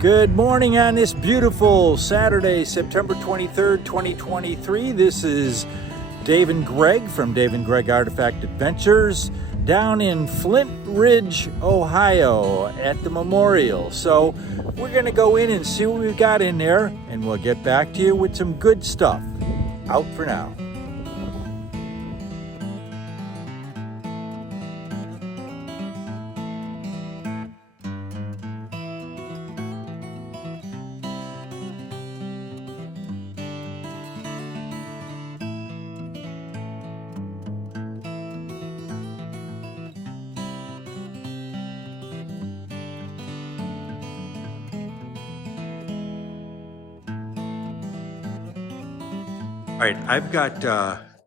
Good morning on this beautiful Saturday, September 23rd, 2023. This is Dave and Greg from Dave and Greg Artifact Adventures down in Flint Ridge, Ohio at the memorial. So we're going to go in and see what we've got in there, and we'll get back to you with some good stuff. Out for now. All right, I've got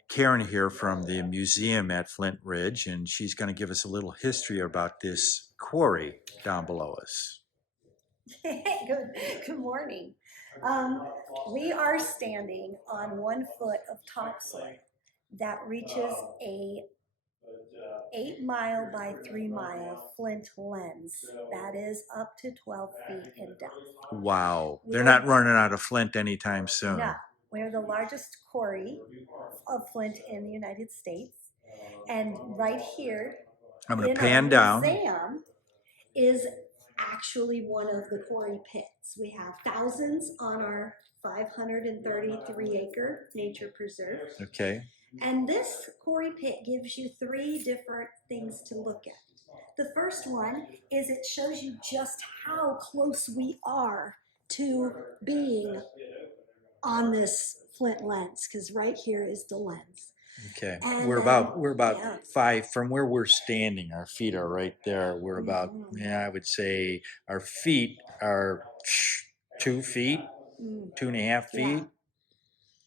Karen here from the museum at Flint Ridge, and she's going to give us a little history about this quarry down below us. Good morning. We are standing on 1 foot of topsoil that reaches a 8-mile by 3-mile flint lens that is up to 12 feet in depth. Wow, they're not running out of flint anytime soon. No, we're the largest quarry of flint in the United States, and right here I'm going in to pan our down. museum is actually one of the quarry pits. We have thousands on our 533-acre nature preserve. Okay. And this quarry pit gives you 3 different things to look at. The first one is it shows you just how close we are to being on this flint lens, because right here is the lens. Okay. And we're about yeah. 5 from where we're standing. Our feet are right there. We're about, I would say our feet are 2 feet, 2.5 feet.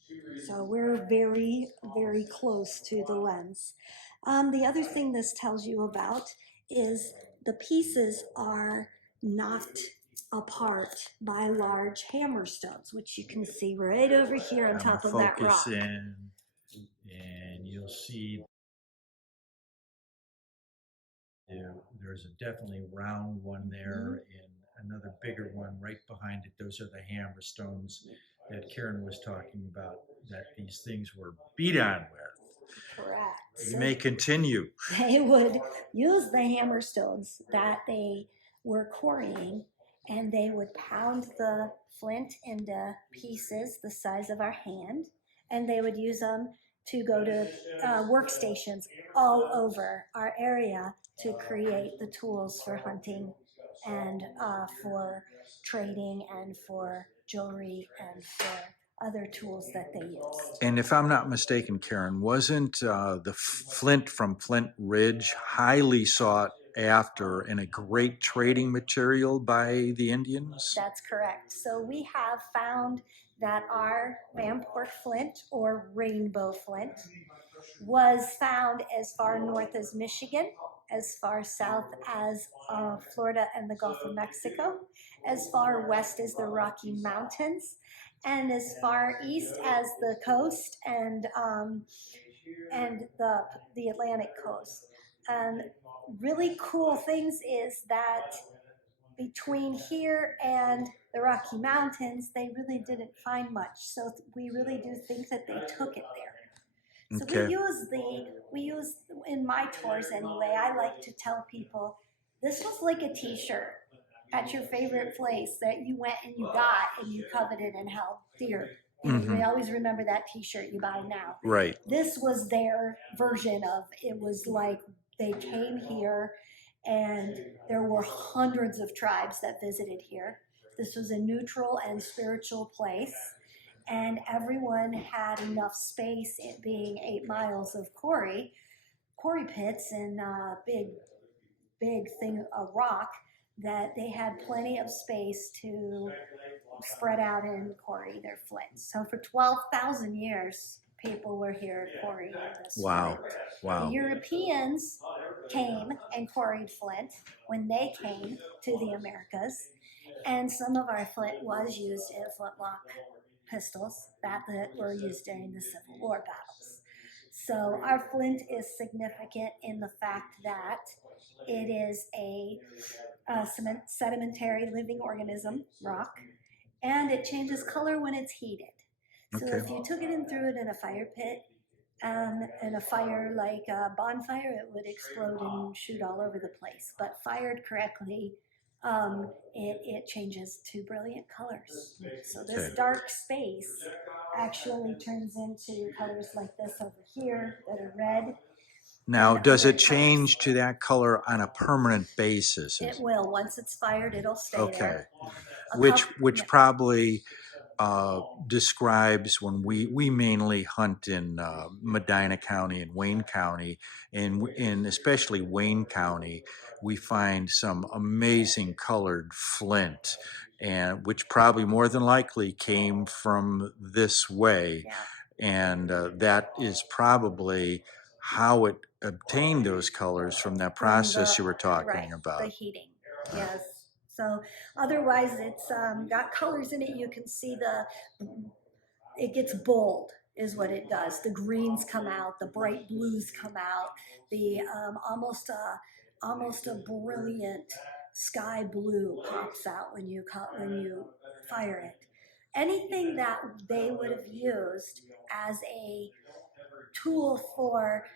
Yeah. So we're very, very close to the lens. The other thing this tells you about is the pieces are knocked apart by large hammerstones, which you can see right over here on top of that rock. Focus in, and you'll see there's a definitely round one there, and another bigger one right behind it. Those are the hammerstones that Karen was talking about, that these things were beat on with. Correct. You may continue. They would use the hammerstones that they were quarrying, and they would pound the flint into pieces the size of our hand, and they would use them to go to workstations all over our area to create the tools for hunting and for trading and for jewelry and for other tools that they used. And if I'm not mistaken, Karen, wasn't the flint from Flint Ridge highly sought after and a great trading material by the Indians? That's correct. So we have found that our Vanport flint, or rainbow flint, was found as far north as Michigan, as far south as Florida and the Gulf of Mexico, as far west as the Rocky Mountains, and as far east as the coast and the Atlantic coast. Really cool things is that between here and the Rocky Mountains, they really didn't find much. So we really do think that they took it there. So Okay. we use in my tours anyway, I like to tell people, this was like a t-shirt at your favorite place that you went and you got and you coveted and held dear. And we always remember that t-shirt you buy now. Right. This was their version of, it was like they came here and there were hundreds of tribes that visited here. This was a neutral and spiritual place, and everyone had enough space, it being 8 miles of quarry pits and big thing of rock, that they had plenty of space to spread out and quarry their flint. So for 12,000 years, people were here quarrying this flint. Wow. The Europeans came and quarried flint when they came to the Americas, and some of our flint was used in flintlock pistols that were used during the Civil War battles. So our flint is significant in the fact that it is a sedimentary living organism, rock, and it changes color when it's heated. So Okay. if you took it and threw it in a fire pit, in a fire like a bonfire, it would explode and shoot all over the place. But fired correctly, it changes to brilliant colors. So this Okay. dark space actually turns into colors like this over here that are red. Now, and does other it change colors. to that color on a permanent basis? It will. Once it's fired, it'll stay Okay. there. Which Yeah. probably describes when we mainly hunt in Medina County and Wayne County, and in especially Wayne County, we find some amazing colored flint, and which probably more than likely came from this way, Yeah. and that is probably how it obtained those colors from that process you were talking right, the about. heating. Yes. So otherwise, it's got colors in it. You can see it gets bold is what it does. The greens come out, the bright blues come out, the almost a brilliant sky blue pops out when you fire it. Anything that they would have used as a tool for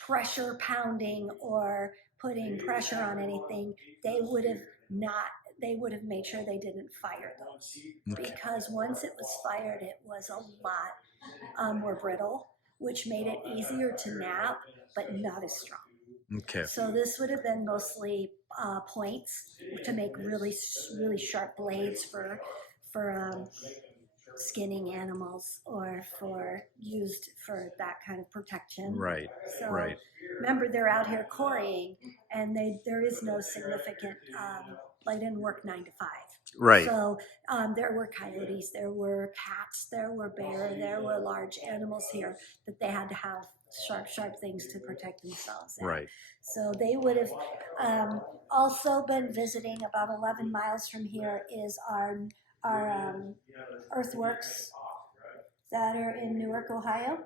pressure pounding or putting pressure on anything, they would have not. They would have made sure they didn't fire those, because once it was fired, it was a lot more brittle, which made it easier to nap, but not as strong. Okay. So this would have been mostly points to make really sharp blades for skinning animals, or used for that kind of protection. Right. So Right. remember, they're out here quarrying, and there is no significant. They didn't work 9 to 5. Right. So there were coyotes, there were cats, there were bear, there were large animals here that they had to have sharp things to protect themselves. Right. So they would have also been visiting. About 11 miles from here is our earthworks that are in Newark, Ohio.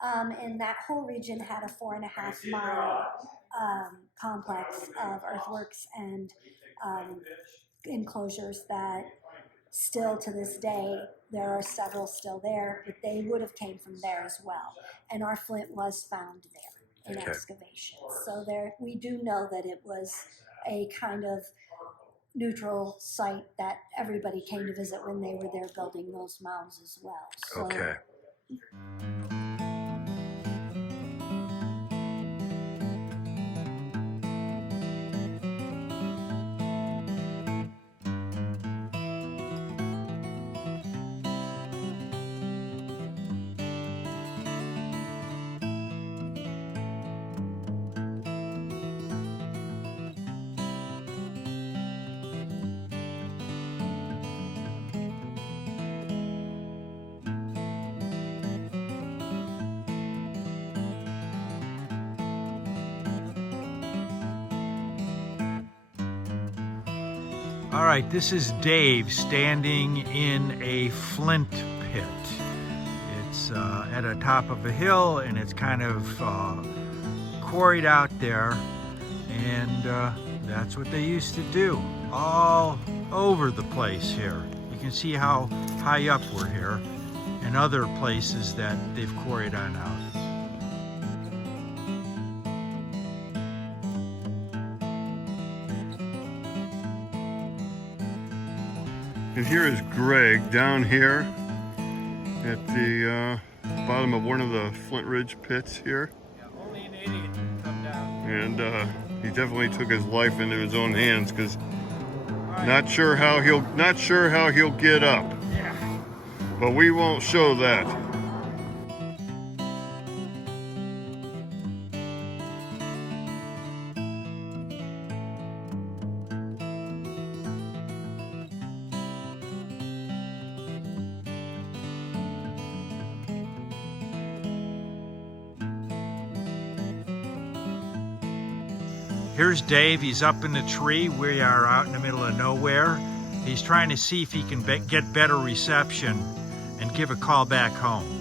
And that whole region had a 4.5 mile complex of earthworks and enclosures that still to this day, there are several still there, but they would have came from there as well. And our flint was found there in excavations. So we do know that it was a kind of neutral site that everybody came to visit when they were there building those mounds as well. So, Okay. All right, this is Dave standing in a flint pit. It's at the top of a hill, and it's kind of quarried out there, and that's what they used to do all over the place here. You can see how high up we're here, and other places that they've quarried on out. And here is Greg down here at the bottom of one of the Flint Ridge pits here. Yeah, only an idiot can come down. And he definitely took his life into his own hands, because not sure how he'll get up. Yeah. But we won't show that. Here's Dave. He's up in the tree. We are out in the middle of nowhere. He's trying to see if he can get better reception and give a call back home.